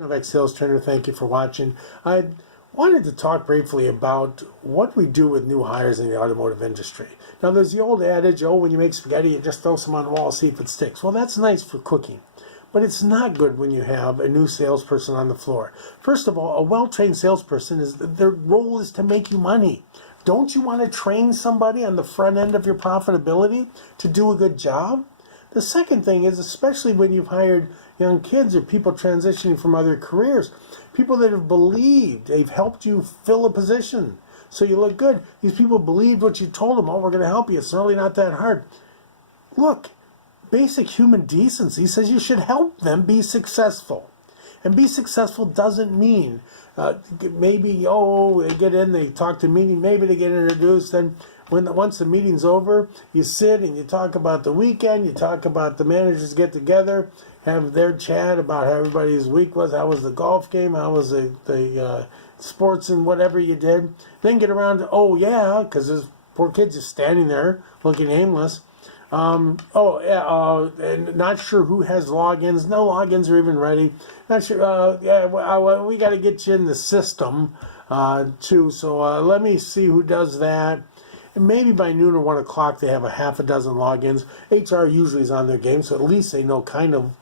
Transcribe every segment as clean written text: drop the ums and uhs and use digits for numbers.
Novak Sales Trainer, thank you for watching. I wanted to talk briefly about what we do with new hires in the automotive industry. Now, there's the old adage, oh, when you make spaghetti, you just throw some on the wall, see if it sticks. Well, that's nice for cooking, but it's not good when you have a new salesperson on the floor. First of all, a well-trained salesperson, their role is to make you money. Don't you want to train somebody on the front end of your profitability to do a good job? The second thing is, especially when you've hired young kids or people transitioning from other careers, people that have believed, they've helped you fill a position so you look good. These people believed what you told them. Oh, we're going to help you. It's really not that hard. Look, basic human decency says you should help them be successful. And be successful doesn't mean maybe, they get in, they talk to meeting, maybe they get introduced, then once the meeting's over, you sit and you talk about the weekend, you talk about the managers get together, have their chat about how everybody's week was, how was the golf game, how was the sports and whatever you did. Then get around to, because there's poor kids just standing there looking aimless. And not sure who has logins. No logins are even ready. Not sure. We got to get you in the system too. So let me see who does that. And maybe by noon or 1 o'clock they have a half a dozen logins. HR usually is on their game, so at least they know kind of,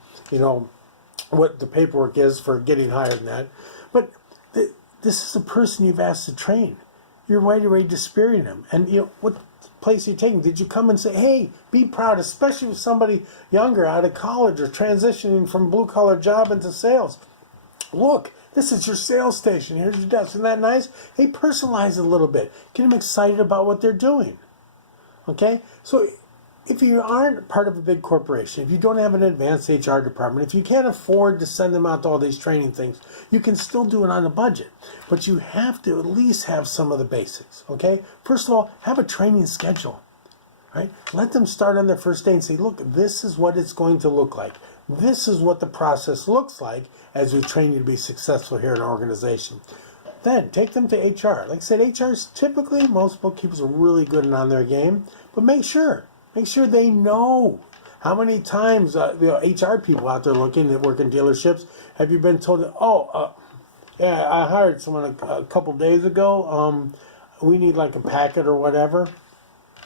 what the paperwork is for getting hired in that. But this is a person you've asked to train. You're right away dispiriting them. And what place are you taking? Did you come and say, hey, be proud, especially with somebody younger out of college or transitioning from blue-collar job into sales? Look, this is your sales station. Here's your desk. Isn't that nice? Hey, personalize it a little bit. Get them excited about what they're doing. Okay? So if you aren't part of a big corporation, if you don't have an advanced HR department, if you can't afford to send them out to all these training things, you can still do it on a budget. But you have to at least have some of the basics. Okay? First of all, have a training schedule. Right? Let them start on their first day and say, look, this is what it's going to look like. This is what the process looks like as we train you to be successful here in our organization. Then take them to HR. Like I said, HR is typically, most bookkeepers are really good and on their game, but make sure they know. How many times HR people out there looking that work in dealerships, have you been told, I hired someone a couple days ago, we need like a packet or whatever.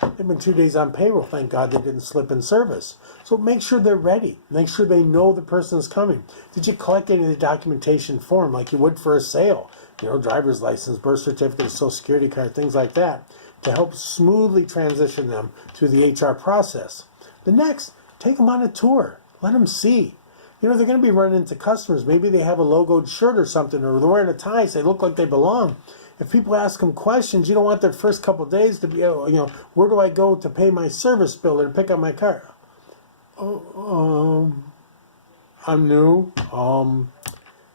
They've been 2 days on payroll. Thank God they didn't slip in service. So make sure they're ready. Make sure they know the person is coming. Did you collect any of the documentation for them like you would for a sale? Driver's license, birth certificate, social security card, things like that, to help smoothly transition them through the HR process. The next, take them on a tour. Let them see. They're going to be running into customers. Maybe they have a logoed shirt or something, or they're wearing a tie, so they look like they belong. If people ask them questions, you don't want their first couple of days to be, where do I go to pay my service bill or to pick up my car? I'm new.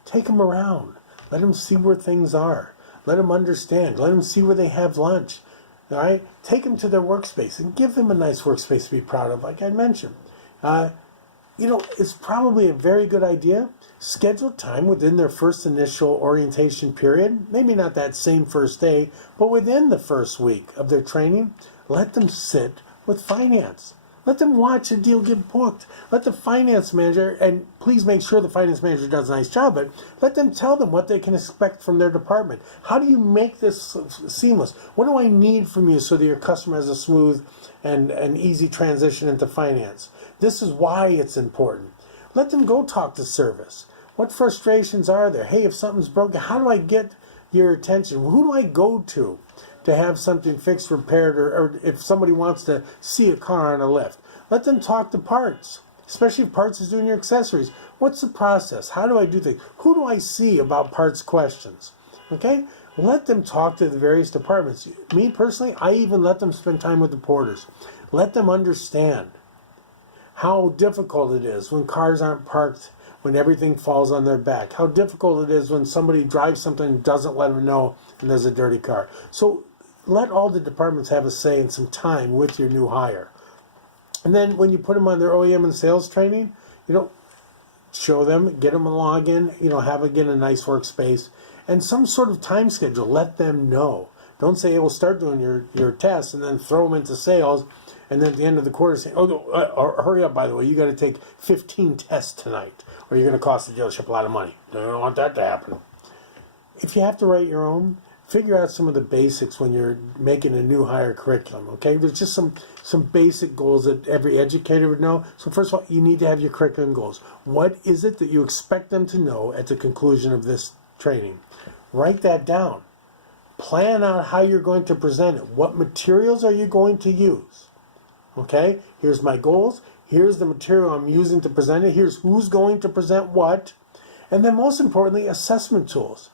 Take them around. Let them see where things are. Let them understand. Let them see where they have lunch. All right? Take them to their workspace and give them a nice workspace to be proud of, like I mentioned. It's probably a very good idea. Schedule time within their first initial orientation period. Maybe not that same first day, but within the first week of their training, let them sit with finance. Let them watch a deal get booked. Let the finance manager, and please make sure the finance manager does a nice job, but let them tell them what they can expect from their department. How do you make this seamless? What do I need from you so that your customer has a smooth and an easy transition into finance? This is why it's important. Let them go talk to service. What frustrations are there? Hey, if something's broken, how do I get your attention? Who do I go to have something fixed, repaired, or if somebody wants to see a car on a lift? Let them talk to parts, especially if parts is doing your accessories. What's the process? How do I do things? Who do I see about parts questions? Okay? Let them talk to the various departments. Me personally, I even let them spend time with the porters. Let them understand how difficult it is when cars aren't parked, when everything falls on their back. How difficult it is when somebody drives something and doesn't let them know and there's a dirty car. So let all the departments have a say and some time with your new hire. And then when you put them on their OEM and sales training, show them, get them a login, have again a nice workspace and some sort of time schedule. Let them know. Don't say, we'll start doing your tests and then throw them into sales. And then at the end of the quarter say, hurry up, by the way, you got to take 15 tests tonight. or you're going to cost the dealership a lot of money. You don't want that to happen. If you have to write your own, figure out some of the basics when you're making a new hire curriculum, okay? There's just some basic goals that every educator would know. So first of all, you need to have your curriculum goals. What is it that you expect them to know at the conclusion of this training? Write that down. Plan out how you're going to present it. What materials are you going to use? Okay, here's my goals. Here's the material I'm using to present it. Here's who's going to present what. And then most importantly, assessment tools.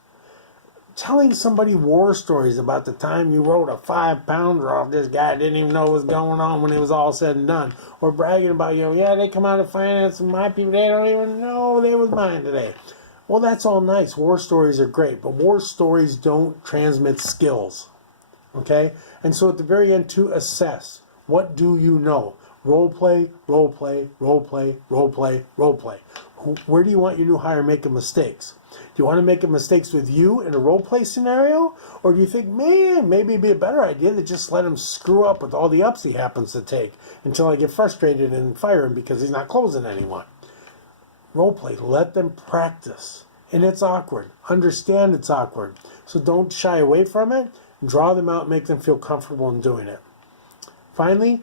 Telling somebody war stories about the time you rode a 5-pounder off this guy didn't even know what was going on when it was all said and done. Or bragging about, yeah, they come out of finance and my people, they don't even know they was mine today. Well, that's all nice. War stories are great, but war stories don't transmit skills. Okay? And so at the very end, to assess, what do you know? Role play, role play, role play, role play, role play. Where do you want your new hire making mistakes? Do you want to make mistakes with you in a role play scenario? Or do you think, man, maybe it'd be a better idea to just let him screw up with all the ups he happens to take until I get frustrated and fire him because he's not closing anyone? Role play, let them practice. And it's awkward. Understand it's awkward. So don't shy away from it. Draw them out, make them feel comfortable in doing it. Finally,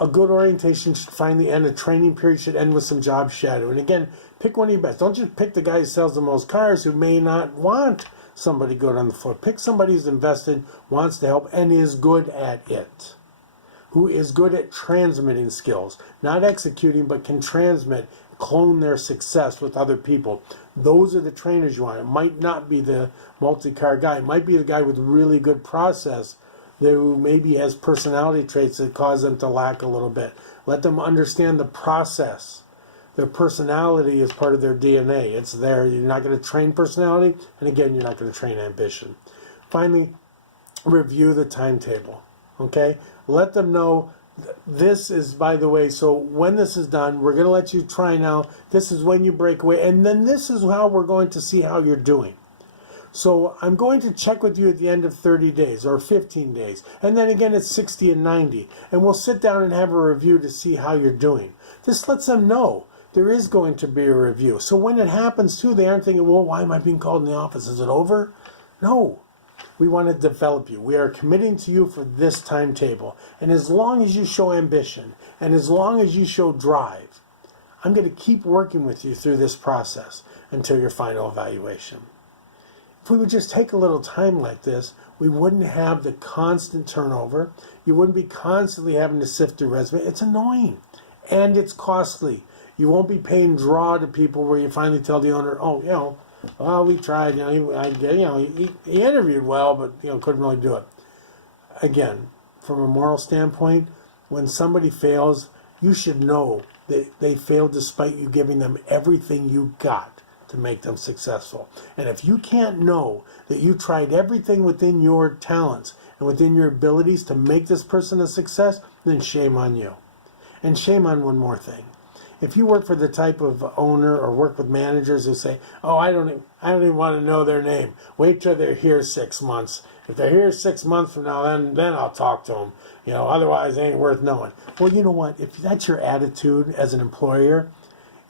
a good orientation should finally end. A training period should end with some job shadow. And again, pick one of your best. Don't just pick the guy who sells the most cars who may not want somebody good on the floor. Pick somebody who's invested, wants to help, and is good at it. Who is good at transmitting skills. Not executing, but can transmit, clone their success with other people. Those are the trainers you want. It might not be the multi-car guy. It might be the guy with really good process who maybe has personality traits that cause them to lack a little bit. Let them understand the process. Their personality is part of their DNA. It's there. You're not going to train personality, and again, you're not going to train ambition. Finally, review the timetable. Okay? Let them know this is, by the way, so when this is done, we're going to let you try now. This is when you break away, and then this is how we're going to see how you're doing. So I'm going to check with you at the end of 30 days or 15 days. And then again at 60 and 90. And we'll sit down and have a review to see how you're doing. This lets them know there is going to be a review. So when it happens too, they aren't thinking, well, why am I being called in the office? Is it over? No. We want to develop you. We are committing to you for this timetable. And as long as you show ambition and as long as you show drive, I'm going to keep working with you through this process until your final evaluation. If we would just take a little time like this, we wouldn't have the constant turnover. You wouldn't be constantly having to sift through resume. It's annoying and it's costly. You won't be paying draw to people where you finally tell the owner, oh, well, we tried. He interviewed well, but couldn't really do it. Again, from a moral standpoint, when somebody fails, you should know that they failed despite you giving them everything you got to make them successful. And if you can't know that you tried everything within your talents and within your abilities to make this person a success, then shame on you. And shame on one more thing. If you work for the type of owner or work with managers who say, oh, I don't even want to know their name. Wait till they're here 6 months. If they're here 6 months from now, then I'll talk to them. Otherwise it ain't worth knowing. Well, you know what? If that's your attitude as an employer,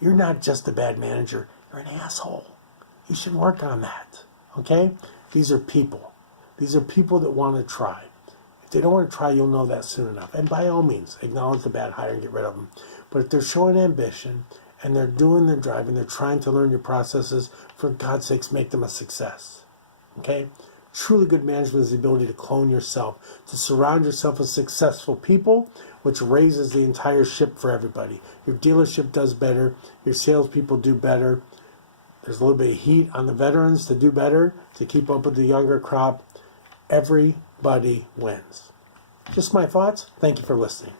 you're not just a bad manager. You're an asshole. You should work on that. Okay? These are people. These are people that want to try. If they don't want to try, you'll know that soon enough. And by all means, acknowledge the bad hire and get rid of them. But if they're showing ambition and they're doing their drive and they're trying to learn your processes, for God's sakes, make them a success. Okay? Truly good management is the ability to clone yourself, to surround yourself with successful people, which raises the entire ship for everybody. Your dealership does better. Your salespeople do better. There's a little bit of heat on the veterans to do better, to keep up with the younger crop. Everybody wins. Just my thoughts. Thank you for listening.